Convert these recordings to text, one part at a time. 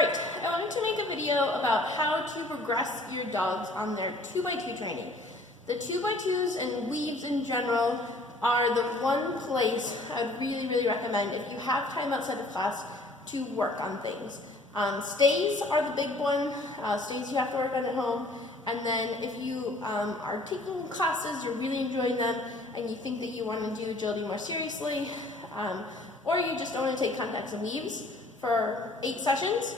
Alright, I wanted to make a video about how to progress your dogs on their 2x2 training. The 2x2s and weaves in general are the one place I would really recommend if you have time outside of class to work on things. Stays are the big one, stays you have to work on at home, and then if you are taking classes, you're really enjoying them, and you think that you want to do agility more seriously, or you just don't want to take contacts and weaves for 8 sessions,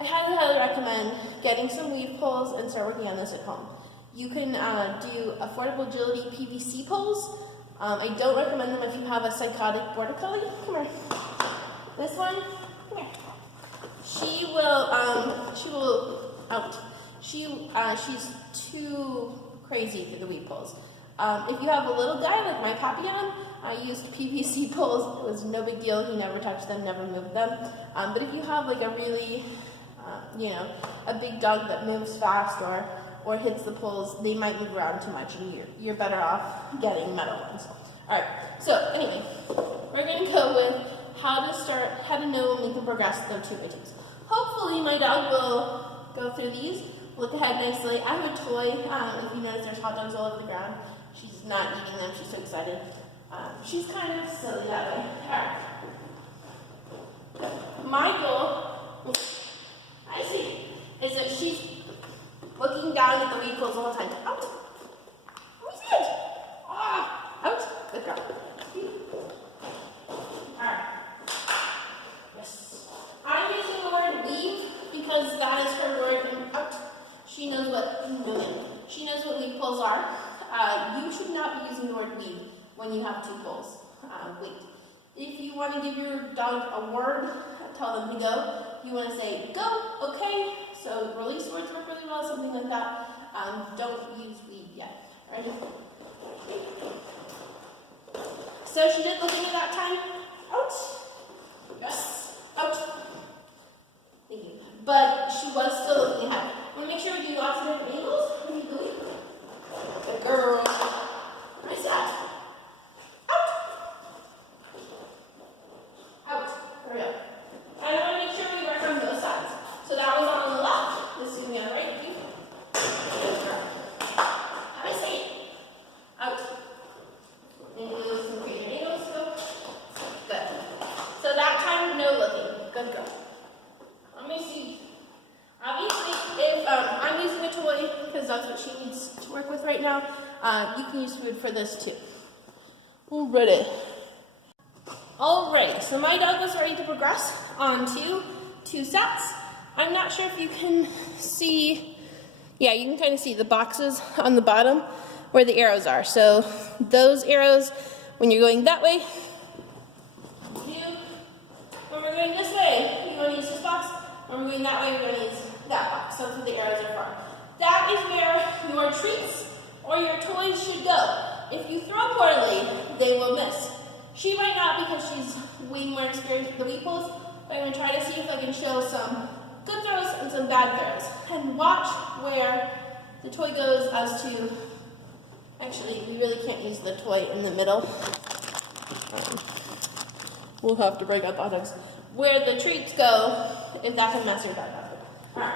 I highly recommend getting some weave poles and start working on this at home. You can do affordable agility PVC poles. I don't recommend them if you have a psychotic border collie. Come here. This one, come here. She's too crazy for the weave poles. If you have a little guy like my Papillon, I used PVC poles. It was no big deal. He never touched them, never moved them. But if you have like a really, a big dog that moves fast or hits the poles, they might move around too much, and you're better off getting metal ones. All right. So anyway, we're going to go with how to know when we can progress the 2x2s. Hopefully, my dog will go through these, look ahead nicely. I have a toy. If you notice, there's hot dogs all over the ground. She's not eating them. She's so excited. She's kind of silly that way. All right. My goal, I see, is that she's looking down at the weed poles the whole time. Out. Let me see it. Out. Good girl. All right. Yes. I'm using the word weave because that is her word. And out. She knows what she knows what weave poles are. You should not be using the word weave when you have 2 poles. Wait. If you want to give your dog a word, tell them to go. You want to say go, okay. So release words work really well, something like that. Don't use weave yet. Ready? So she did looking at that time. Out. Yes. Out. Thank you. But she was still looking ahead. I want to make sure we do lots of different angles. Good girl. Nice that. Out. Out. Hurry up. And I want to make sure we work on both sides. So that was on the left. This is going to be on the right. Good girl. How do I say it? Out. And do some creative angles. Go. Good. So that time, no looking. Good girl. Let me see. Obviously, if I'm using a toy, because that's what she needs to work with right now, you can use food for this too. Alrighty, so my dog is ready to progress on two sets. I'm not sure if you can see, yeah, you can kind of see the boxes on the bottom where the arrows are. So those arrows, when you're going that way, when we're going this way, you want to use this box. When we're going that way, we're going to use that box. So that's what the arrows are for. That is where your treats or your toys should go. If you throw poorly, they will miss. She might not because she's way more experienced with the weave poles, but I'm going to try to see if I can show some good throws and some bad throws. And watch where the toy goes as to, actually, we really can't use the toy in the middle. We'll have to break out the hot dogs. Where the treats go, if that can mess your dog up. All right.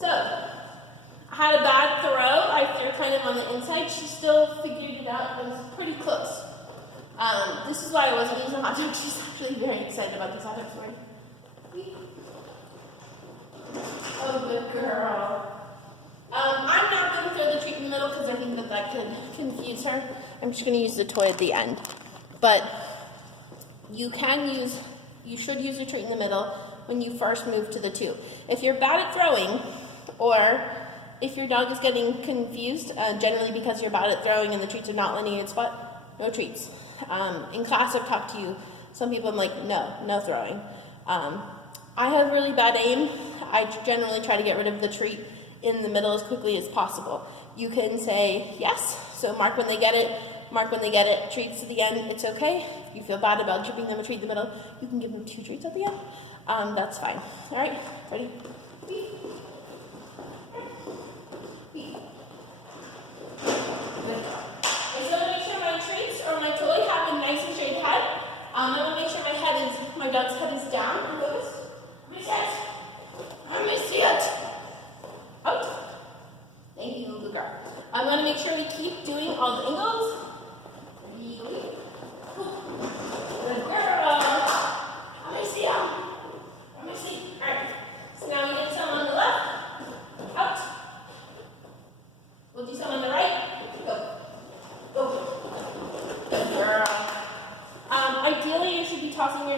So, I had a bad throw. I threw kind of on the inside. She still figured it out. It was pretty close. This is why I wasn't using hot dogs. She's actually very excited about this hot dog story. Oh, good girl. I'm not going to throw the treat in the middle because I think that could confuse her. I'm just going to use the toy at the end. But you should use your treat in the middle when you first move to the 2. If you're bad at throwing, or if your dog is getting confused, generally because you're bad at throwing and the treats are not landing in its spot, no treats. In class I've talked to some people, I'm like, no throwing. I have really bad aim. I generally try to get rid of the treat in the middle as quickly as possible. You can say yes, so mark when they get it, treats at the end, it's okay. If you feel bad about giving them a treat in the middle, you can give them 2 treats at the end. That's fine. All right, ready? Good. I want to make sure my dog's head is down and goes. Let me see it. Let me see it. Out. Thank you, good girl. I'm going to make sure we keep doing all the angles. Good girl. Let me see him. Let me see. All right. So now we get some on the left. Out. We'll do some on the right. Go. Go. Good girl. Ideally, you should be tossing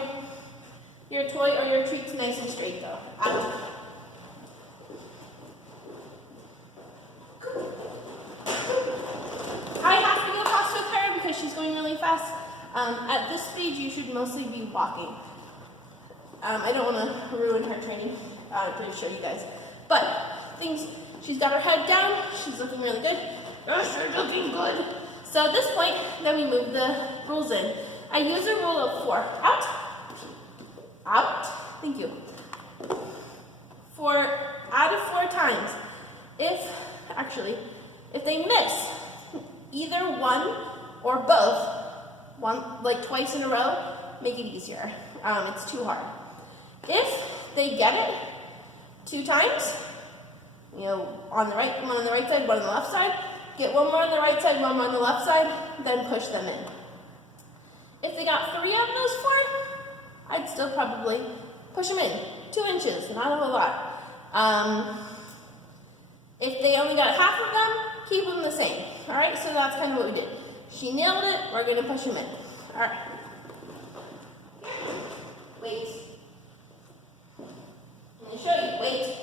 your toy or your treats nice and straight, though. Out. I have to go fast with her because she's going really fast. At this stage, you should mostly be walking. I don't want to ruin her training to show you guys. But she's got her head down. She's looking really good. Yes, she's looking good. So at this point, then we move the rules in. I use a rule of 4. Out. Out. Thank you. Out of 4 times. If they miss either one or both, like twice in a row, make it easier. It's too hard. If they get it 2 times, on the right, one on the right side, one on the left side, get one more on the right side, one more on the left side, then push them in. If they got 3 out of those 4, I'd still probably push them in. 2 inches, not a whole lot. If they only got half of them, keep them the same. All right, so that's kind of what we did. She nailed it, we're gonna push them in. All right. Wait. I'm gonna show you, wait.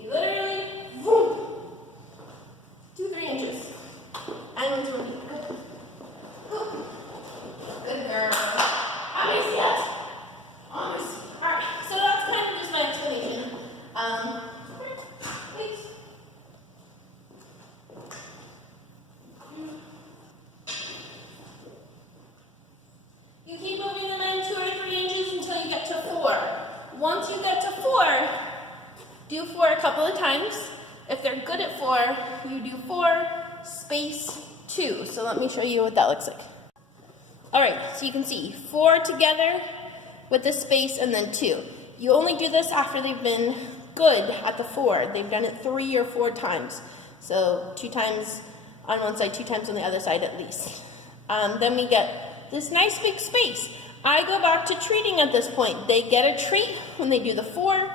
You literally, boom. 2, 3 inches. I'm going to repeat. Good girl. Obviously, yes. Almost. All right, so that's kind of just my explanation. Wait. You keep moving them in 2 or 3 inches until you get to 4. Once you get to 4, do 4 a couple of times. If they're good at 4, you do 4 space 2. So let me show you what that looks like. All right, so you can see 4 together with the space and then 2. You only do this after they've been good at the 4. They've done it 3 or 4 times. So 2 times on one side, 2 times on the other side at least. Then we get this nice big space. I go back to treating at this point. They get a treat when they do the 4,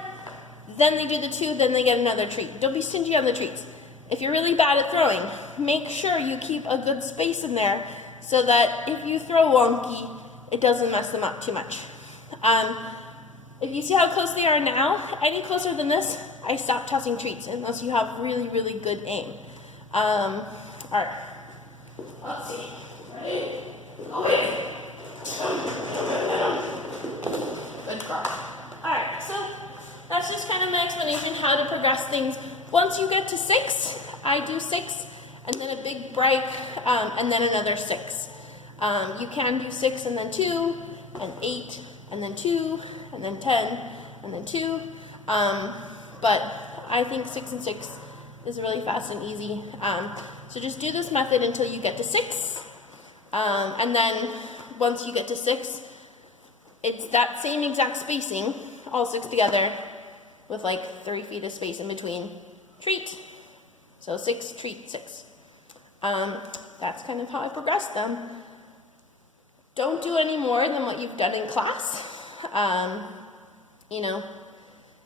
then they do the 2, then they get another treat. Don't be stingy on the treats. If you're really bad at throwing, make sure you keep a good space in there so that if you throw wonky, it doesn't mess them up too much. If you see how close they are now, any closer than this, I stop tossing treats unless you have really, really good aim. All right, let's see. Ready? Go in. Good girl. All right, so that's just kind of my explanation how to progress things. Once you get to 6, I do 6, and then a big break, and then another 6. You can do 6 and then 2, and 8, and then 2, and then 10, and then 2. But I think 6 and 6 is really fast and easy. So just do this method until you get to 6. And then once you get to 6, it's that same exact spacing, all 6 together, with like 3 feet of space in between. Treat. So 6, treat, 6. That's kind of how I progress them. Don't do any more than what you've done in class.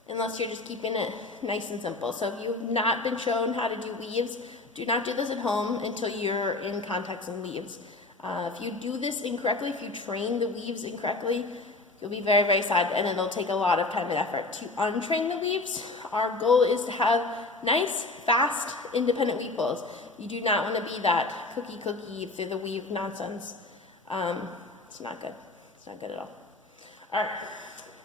Unless you're just keeping it nice and simple. So if you've not been shown how to do weaves, do not do this at home until you're in contacts and weaves. If you do this incorrectly, if you train the weaves incorrectly, you'll be very, very sad, and it'll take a lot of time and effort to untrain the weaves. Our goal is to have nice, fast, independent weave pulls. You do not want to be that cookie through the weave nonsense. It's not good. It's not good at all. All right.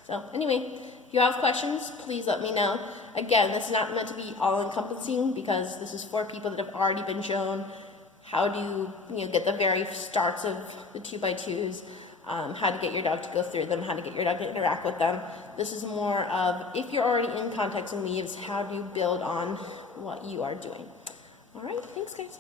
So anyway, if you have questions, please let me know. Again, this is not meant to be all-encompassing because this is for people that have already been shown how to get the very starts of the 2x2s, how to get your dog to go through them, how to get your dog to interact with them. This is more of, if you're already in contacts and weaves, how do you build on what you are doing. All right, thanks guys.